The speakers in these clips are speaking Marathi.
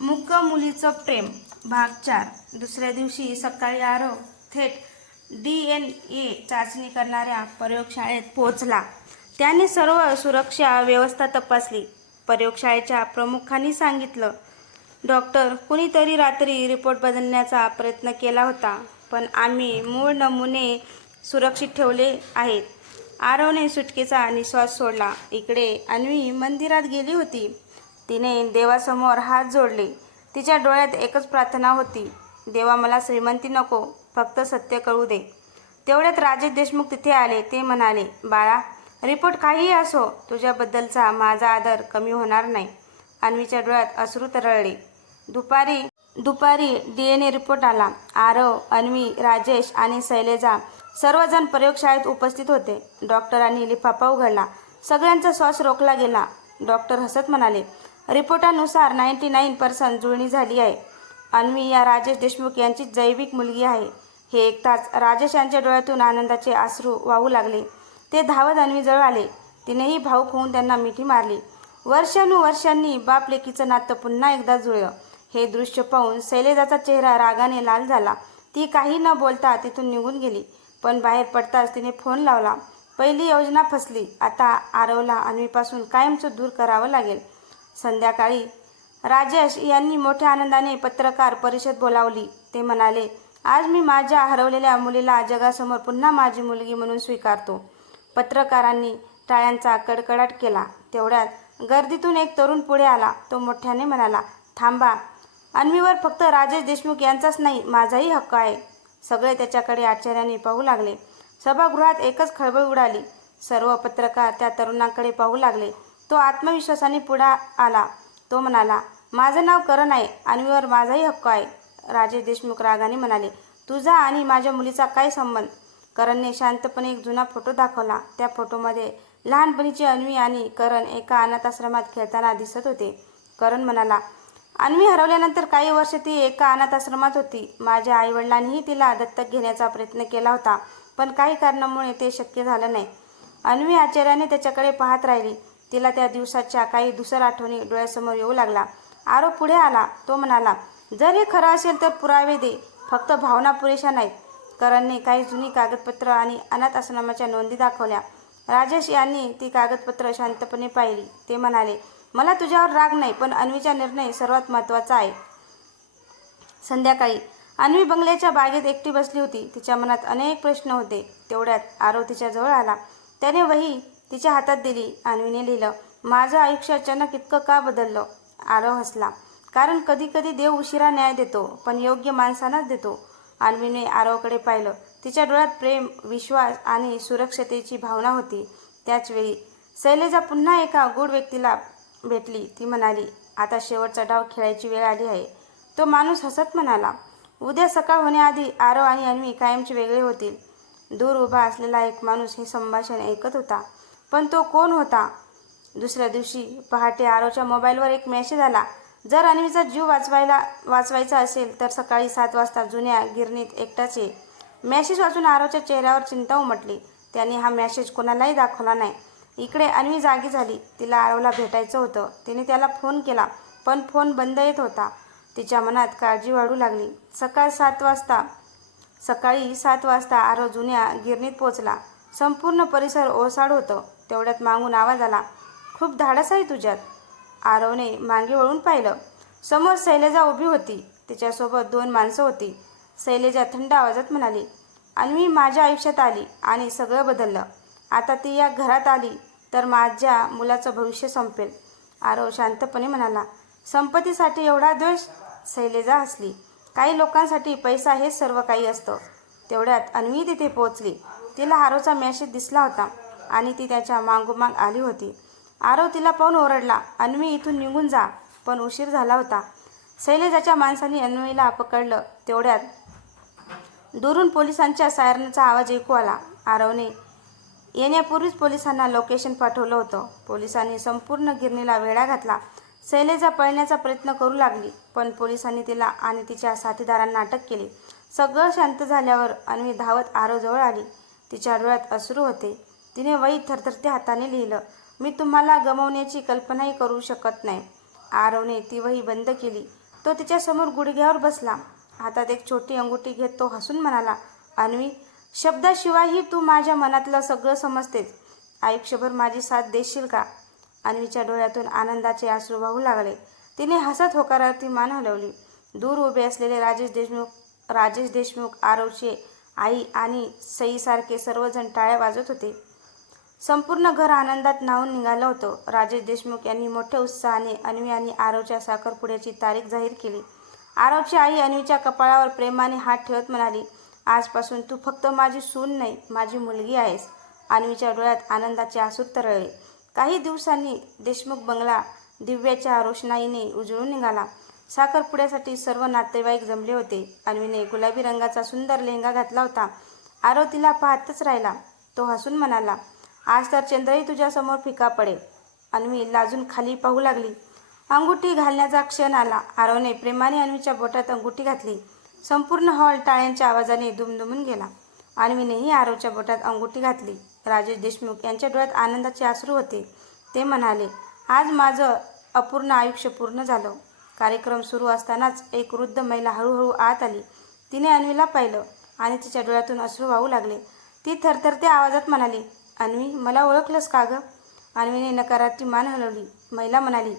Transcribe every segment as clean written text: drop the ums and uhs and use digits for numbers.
मुक्क मुलीचं प्रेम भाग 4. दुसऱ्या दिवशी सकाळी आरव थेट DNA चाचणी करणाऱ्या प्रयोगशाळेत पोहोचला. त्याने सर्व सुरक्षा व्यवस्था तपासली. प्रयोगशाळेच्या प्रमुखांनी सांगितलं, डॉक्टर, कुणीतरी रात्री रिपोर्ट बदलण्याचा प्रयत्न केला होता, पण आम्ही मूळ नमुने सुरक्षित ठेवले आहेत. आरवने सुटकेचा निश्वास सोडला. इकडे अन्वी मंदिरात गेली होती. तिने देवासमोर हात जोडले. तिच्या डोळ्यात एकच प्रार्थना होती, देवा, मला श्रीमंती नको, फक्त सत्य कळू दे. तेवढ्यात राजेश देशमुख तिथे आले. ते म्हणाले, बाळा, रिपोर्ट काहीही असो, तुझ्याबद्दलचा माझा आदर कमी होणार नाही. अन्वीच्या डोळ्यात अश्रू तरळले. दुपारी DNA रिपोर्ट आला. आरव, अन्वी, राजेश आणि शैलेजा सर्वजण प्रयोगशाळेत उपस्थित होते. डॉक्टरांनी लिफाफा उघडला. सगळ्यांचा श्वास रोखला गेला. डॉक्टर हसत म्हणाले, रिपोर्टानुसार 99% जुळणी झाली आहे. अन्वी या राजेश देशमुख यांची जैविक मुलगी आहे. हे ऐकताच राजेश यांच्या डोळ्यातून आनंदाचे अश्रू वाहू लागले. ते धावत अन्वीजवळ आले. तिनेही भाऊक होऊन त्यांना मिठी मारली. वर्षानुवर्षांनी बाप लेकीचं नातं पुन्हा एकदा जुळलं. हे दृश्य पाहून शैलेजाचा चेहरा रागाने लाल झाला. ती काही न बोलता तिथून निघून गेली. पण बाहेर पडताच तिने फोन लावला. पहिली योजना फसली. आता आरवला अन्वीपासून कायमचं दूर करावं लागेल. संध्याकाळी राजेश यांनी मोठ्या आनंदाने पत्रकार परिषद बोलावली. ते म्हणाले, आज मी माझ्या हरवलेल्या मुलीला जगासमोर पुन्हा माझी मुलगी म्हणून स्वीकारतो. पत्रकारांनी टाळ्यांचा कडकडाट केला. तेवढ्यात गर्दीतून एक तरुण पुढे आला. तो मोठ्याने म्हणाला, थांबा, अन्वीवर फक्त राजेश देशमुख यांचाच नाही, माझाही हक्क आहे. सगळे त्याच्याकडे आश्चर्याने पाहू लागले. सभागृहात एकच खळबळ उडाली. सर्व पत्रकार त्या तरुणाकडे पाहू लागले. तो आत्मविश्वासाने पुढे आला. तो म्हणाला, माझं नाव करण आहे, अन्वीवर माझाही हक्क आहे. राजेश देशमुख रागाने म्हणाले, तुझा आणि माझ्या मुलीचा काय संबंध? करणने शांतपणे एक जुना फोटो दाखवला. त्या फोटोमध्ये लहानपणीची अन्वी आणि करण एका अनाथाश्रमात खेळताना दिसत होते. करण म्हणाला, अन्वी हरवल्यानंतर काही वर्ष ती एका अनाथाश्रमात होती. माझ्या आईवडिलांनीही तिला दत्तक घेण्याचा प्रयत्न केला होता, पण काही कारणामुळे ते शक्य झालं नाही. अन्वी आश्चर्याने त्याच्याकडे पाहत राहिली. तिला त्या दिवसाच्या काही धूसर आठवणी डोळ्यासमोर येऊ लागला. आरव पुढे आला. तो म्हणाला, जर हे खरं असेल तर पुरावे दे, फक्त भावना पुरेशा नाहीत. करणने काही जुनी कागदपत्र आणि अनाथ आश्रमाच्या नोंदी दाखवल्या. राजेश यांनी ती कागदपत्र शांतपणे पाहिली. ते म्हणाले, मला तुझ्यावर राग नाही, पण अन्वीचा निर्णय सर्वात महत्त्वाचा आहे. संध्याकाळी अन्वी बंगल्याच्या बागेत एकटी बसली होती. तिच्या मनात अनेक प्रश्न होते. तेवढ्यात आरव तिच्या जवळ आला. त्याने वही तिच्या हातात दिली. अन्वीने लिहिलं, माझं आयुष्य अचानक इतकं का बदललं? आरव हसला, कारण कधी कधी देव उशिरा न्याय देतो, पण योग्य माणसांनाच देतो. अन्वीने आरवकडे पाहिलं. तिच्या डोळ्यात प्रेम, विश्वास आणि सुरक्षतेची भावना होती. त्याचवेळी शैलेजा पुन्हा एका गूढ व्यक्तीला भेटली. ती म्हणाली, आता शेवटचा डाव खेळायची वेळ आली आहे. तो माणूस हसत म्हणाला, उद्या सकाळ होण्याआधी आरव आणि अन्वी कायमचे वेगळे होतील. दूर उभा असलेला एक माणूस हे संभाषण ऐकत होता. पण तो कोण होता? दुसऱ्या दिवशी पहाटे आरवच्या मोबाईलवर एक मेसेज आला. जर अन्वीचा जीव वाचवायचा असेल तर सकाळी 7 वाजता जुन्या गिरणीत एकटाच ये. मेसेज वाचून आरवच्या चेहऱ्यावर चिंता उमटली. त्याने हा मेसेज कोणालाही दाखवला नाही. इकडे अन्वी जागी झाली. तिला आरवला भेटायचं होतं. तिने त्याला फोन केला, पण फोन बंद येत होता. तिच्या मनात काळजी वाढू लागली. सकाळी 7 वाजता आरव जुन्या गिरणीत पोहोचला. संपूर्ण परिसर ओसाड होतं. तेवढ्यात मागून आवाज आला, खूप धाडस आहे तुझ्यात. आरवने मागे वळून पाहिलं. समोर शैलेजा उभी होती. तिच्यासोबत 2 माणसं होती. शैलेजा थंड आवाजात म्हणाली, अन्वी माझ्या आयुष्यात आली आणि सगळं बदललं. आता ती या घरात आली तर माझ्या मुलाचं भविष्य संपेल. आरव शांतपणे म्हणाला, संपत्तीसाठी एवढा द्वेष? शैलेजा हसली, काही लोकांसाठी पैसा हेच सर्व काही असतं. तेवढ्यात अन्वी तिथे पोहोचली. तिला आरवचा मेसेज दिसला होता आणि ती त्याच्या मागोमाग आली होती. आरव तिला पाहून ओरडला, अन्वी, इथून निघून जा. पण उशीर झाला होता. शैलेजाच्या माणसांनी अन्वीला पकडलं. तेवढ्यात दुरून पोलिसांच्या सायरनचा आवाज ऐकू आला. आरवने येण्यापूर्वीच पोलिसांना लोकेशन पाठवलं होतं. पोलिसांनी संपूर्ण गिरणीला वेढा घातला. शैलेजा पळण्याचा प्रयत्न करू लागली, पण पोलिसांनी तिला आणि तिच्या साथीदारांना अटक केली. सगळं शांत झाल्यावर अन्वी धावत आरवजवळ आली. तिच्या डोळ्यात अश्रू होते. तिने वही थरथरत्या हाताने लिहिलं, मी तुम्हाला गमावण्याची कल्पनाही करू शकत नाही. आरवने ती वही बंद केली. तो तिच्यासमोर गुडघ्यावर बसला. हातात एक छोटी अंगुठी घेत तो हसून म्हणाला, अन्वी, शब्दाशिवायही तू माझ्या मनातलं सगळं समजतेस. आयुष्यभर माझी साथ देशील का? अन्वीच्या डोळ्यातून आनंदाचे अश्रू वाहू लागले. तिने हसत होकारार्थी मान हलवली. दूर उभे असलेले राजेश देशमुख, आरवची आई आणि सईसारखे सर्वजण टाळ्या वाजवत होते. संपूर्ण घर आनंदात न्हाऊन निघालं होतं. राजेश देशमुख यांनी मोठ्या उत्साहाने अन्वी आणि आरवच्या साखरपुड्याची तारीख जाहीर केली. आरवची आई अन्वीच्या कपाळावर प्रेमाने हात ठेवत म्हणाली, आजपासून तू फक्त माझी सून नाही, माझी मुलगी आहेस. अन्वीच्या डोळ्यात आनंदाचे अश्रू तरळले. काही दिवसांनी देशमुख बंगला दिव्याच्या रोषणाईने उजळून निघाला. साखरपुड्यासाठी सर्व नातेवाईक जमले होते. अन्वीने गुलाबी रंगाचा सुंदर लेहंगा घातला होता. आरव तिला पाहतच राहिला. तो हसून म्हणाला, आज तर चंद्रही तुझ्यासमोर फिका पडेल. अन्वी लाजून खाली पाहू लागली. अंगुठी घालण्याचा क्षण आला. आरवने प्रेमाने अन्वीच्या बोटात अंगुठी घातली. संपूर्ण हॉल टाळ्यांच्या आवाजाने दुमदुमून गेला. अन्वीनेही आरवच्या बोटात अंगुठी घातली. राजेश देशमुख यांच्या डोळ्यात आनंदाचे अश्रू होते. ते म्हणाले, आज माझं अपूर्ण आयुष्य पूर्ण झालं. कार्यक्रम सुरू असतानाच एक वृद्ध महिला हळूहळू आत आली. तिने अन्वीला पाहिलं आणि तिच्या डोळ्यातून अश्रू वाहू लागले. ती थरथरत्या आवाजात म्हणाली, अन्वी, मला ओळखलंस का गं? अन्वीने नकारार्थी मान हलवली. महिला म्हणाली,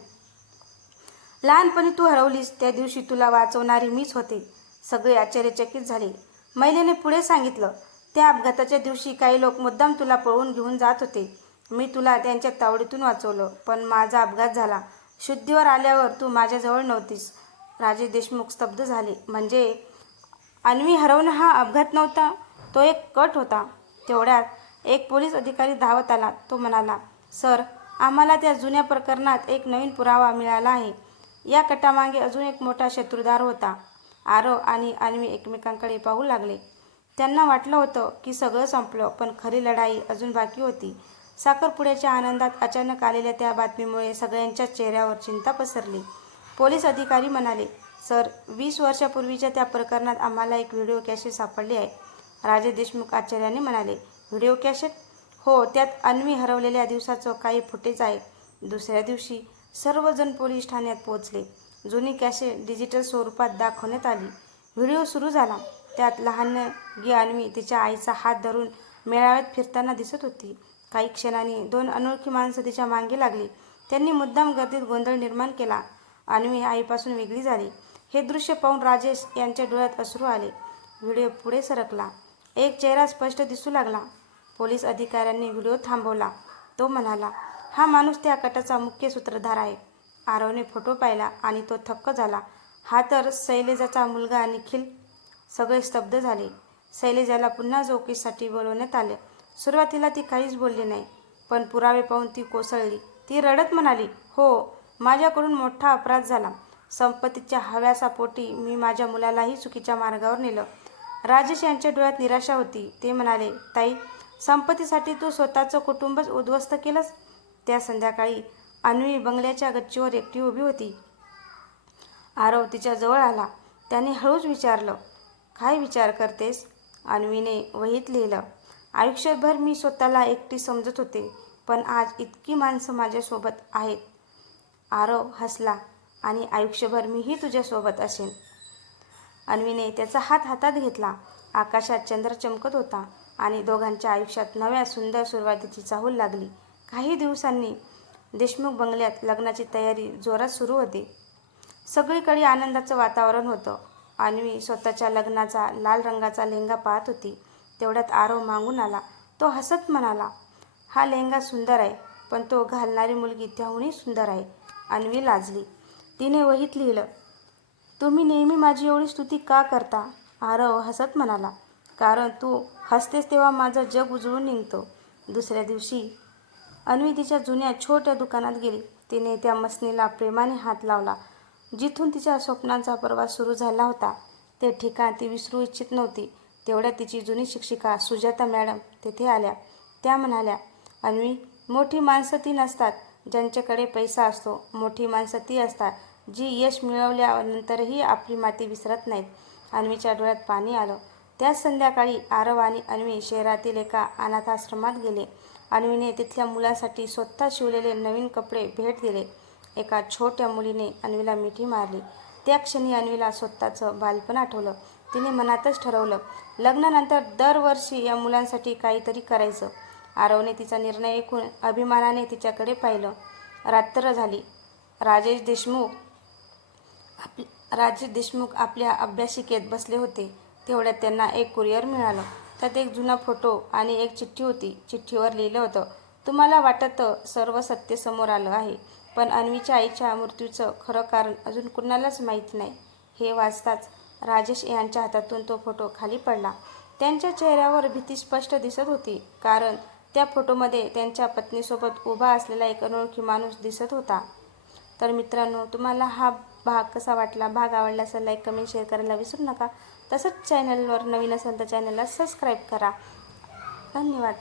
लहानपणी तू हरवलीस त्या दिवशी तुला वाचवणारी मीच होते. सगळे आश्चर्यचकित झाले. महिलेने पुढे सांगितलं, त्या अपघाताच्या दिवशी काही लोक मुद्दाम तुला पळवून घेऊन जात होते. मी तुला त्यांच्या तावडीतून वाचवलं, पण माझा अपघात झाला. शुद्धीवर आल्यावर तू माझ्याजवळ नव्हतीस. राजेश देशमुख स्तब्ध झाले. म्हणजे अन्वी हरवणं हा अपघात नव्हता, तो एक कट होता. तेवढ्यात एक पोलीस अधिकारी धावत आला. तो म्हणाला, सर, आम्हाला त्या जुन्या प्रकरणात एक नवीन पुरावा मिळाला आहे. या कटामागे अजून एक मोठा शत्रुधार होता. आरव आणि अन्वी एकमेकांकडे पाहू लागले. त्यांना वाटलं होतं की सगळं संपलं, पण खरी लढाई अजून बाकी होती. साखरपुड्याच्या आनंदात अचानक आलेल्या त्या बातमीमुळे सगळ्यांच्याच चेहऱ्यावर चिंता पसरली. पोलीस अधिकारी म्हणाले, सर, 20 वर्षापूर्वीच्या त्या प्रकरणात आम्हाला एक व्हिडिओ कॅसेट सापडली आहे. राजेश देशमुख आश्चर्याने म्हणाले, व्हिडिओ कॅसेट? हो, त्यात अन्वी हरवलेल्या दिवसाचं काही फुटेज आहे. दुसऱ्या दिवशी सर्वजण पोलीस ठाण्यात पोहोचले. जुनी कॅसेट डिजिटल स्वरूपात दाखवण्यात आली. व्हिडिओ सुरू झाला. त्यात लहानगी अन्वी तिच्या आईचा हात धरून मेळाव्यात फिरताना दिसत होती. काही क्षणांनी 2 अनोळखी माणसं तिच्या मागे लागली. त्यांनी मुद्दाम गर्दीत गोंधळ निर्माण केला. अन्वी आईपासून वेगळी झाली. हे दृश्य पाहून राजेश यांच्या डोळ्यात अश्रू आले. व्हिडिओ पुढे सरकला. एक चेहरा स्पष्ट दिसू लागला. पोलीस अधिकाऱ्यांनी व्हिडिओ थांबवला. तो म्हणाला, हा माणूस त्या कटाचा मुख्य सूत्रधार आहे. आरवने फोटो पाहिला आणि तो थक्क झाला. हा तर शैलेजाचा मुलगा निखिल. सगळे स्तब्ध झाले. शैलेजाला पुन्हा चौकशीसाठी बोलवण्यात आले. सुरुवातीला ती काहीच बोलली नाही, पण पुरावे पाहून ती कोसळली. ती रडत म्हणाली, हो, माझ्याकडून मोठा अपराध झाला. संपत्तीच्या हव्यासापोटी मी माझ्या मुलालाही चुकीच्या मार्गावर नेलं. राजेश यांच्या डोळ्यात निराशा होती. ते म्हणाले, ताई, संपत्तीसाठी तू स्वतःचं कुटुंबच उद्ध्वस्त केलंस. त्या संध्याकाळी अन्वी बंगल्याच्या गच्चीवर एकटी उभी होती. आरव तिच्या जवळ आला. त्याने हळूच विचारलं, काय विचार करतेस? अन्वीने वहीत लिहिलं, आयुष्यभर मी स्वतःला एकटी समजत होते, पण आज इतकी माणसं माझ्यासोबत आहेत. आरव हसला, आणि आयुष्यभर मीही तुझ्यासोबत असेन. अन्वीने त्याचा हात हातात घेतला. आकाशात चंद्र चमकत होता आणि दोघांच्या आयुष्यात नव्या सुंदर सुरुवातीची चाहूल लागली. काही दिवसांनी देशमुख बंगल्यात लग्नाची तयारी जोरात सुरू होती. सगळीकडे आनंदाचं वातावरण होतं. अन्वी स्वतःच्या लग्नाचा लाल रंगाचा लेहंगा पाहत होती. तेवढ्यात आरव मागून आला. तो हसत म्हणाला, हा लेहंगा सुंदर आहे, पण तो घालणारी मुलगी त्याहूनही सुंदर आहे. अन्वी लाजली. तिने वहीत लिहिलं, तुम्ही नेहमी माझी एवढी स्तुती का करता? आरव हसत म्हणाला, कारण तू हसतेस तेव्हा माझं जग उजळून निघतं. दुसऱ्या दिवशी अन्वी तिच्या जुन्या छोट्या दुकानात गेली. तिने त्या मसनीला प्रेमाने हात लावला, जिथून तिच्या स्वप्नांचा प्रवास सुरू झाला होता. ते ठिकाण ती विसरू इच्छित नव्हती. तेवढ्यात तिची जुनी शिक्षिका सुजाता मॅडम तेथे आल्या. त्या म्हणाल्या, अन्वी, मोठी माणसं ती नसतात ज्यांच्याकडे पैसा असतो. मोठी माणसं ती असतात जी यश मिळवल्यानंतरही आपली माती विसरत नाहीत. अन्वीच्या डोळ्यात पाणी आलं. त्याच संध्याकाळी आरव आणि अन्वी शहरातील एका अनाथाश्रमात गेले. अन्वीने तिथल्या मुलांसाठी स्वतः शिवलेले नवीन कपडे भेट दिले. एका छोट्या मुलीने अन्वीला मिठी मारली. त्या क्षणी अन्वीला स्वतःचं बालपण आठवलं. तिने मनातच ठरवलं, लग्नानंतर दरवर्षी या मुलांसाठी काहीतरी करायचं. आरवने तिचा निर्णय ऐकून अभिमानाने तिच्याकडे पाहिलं. रात्र झाली. राजेश देशमुख आपल्या अभ्यासिकेत बसले होते. तेवढ्यात त्यांना एक कुरिअर मिळालं. त्यात एक जुना फोटो आणि एक चिठ्ठी होती. चिठ्ठीवर लिहिलं होतं, तुम्हाला वाटतं सर्व सत्य समोर आलं आहे, पण अन्वीच्या आईच्या मृत्यूचं खरं कारण अजून कुणालाच माहीत नाही. हे वाचताच राजेश यांच्या हातातून तो फोटो खाली पडला. त्यांच्या चेहऱ्यावर भीती स्पष्ट दिसत होती, कारण त्या फोटोमध्ये त्यांच्या पत्नीसोबत उभा असलेला एक अनोळखी माणूस दिसत होता. तर मित्रांनो, तुम्हाला हा भाग कसा वाटला? भाग आवडला असेल लाईक, कमेंट, शेअर करायला विसरू नका. तसंच चॅनलवर नवीन असेल तर चॅनलला सबस्क्राईब करा. धन्यवाद.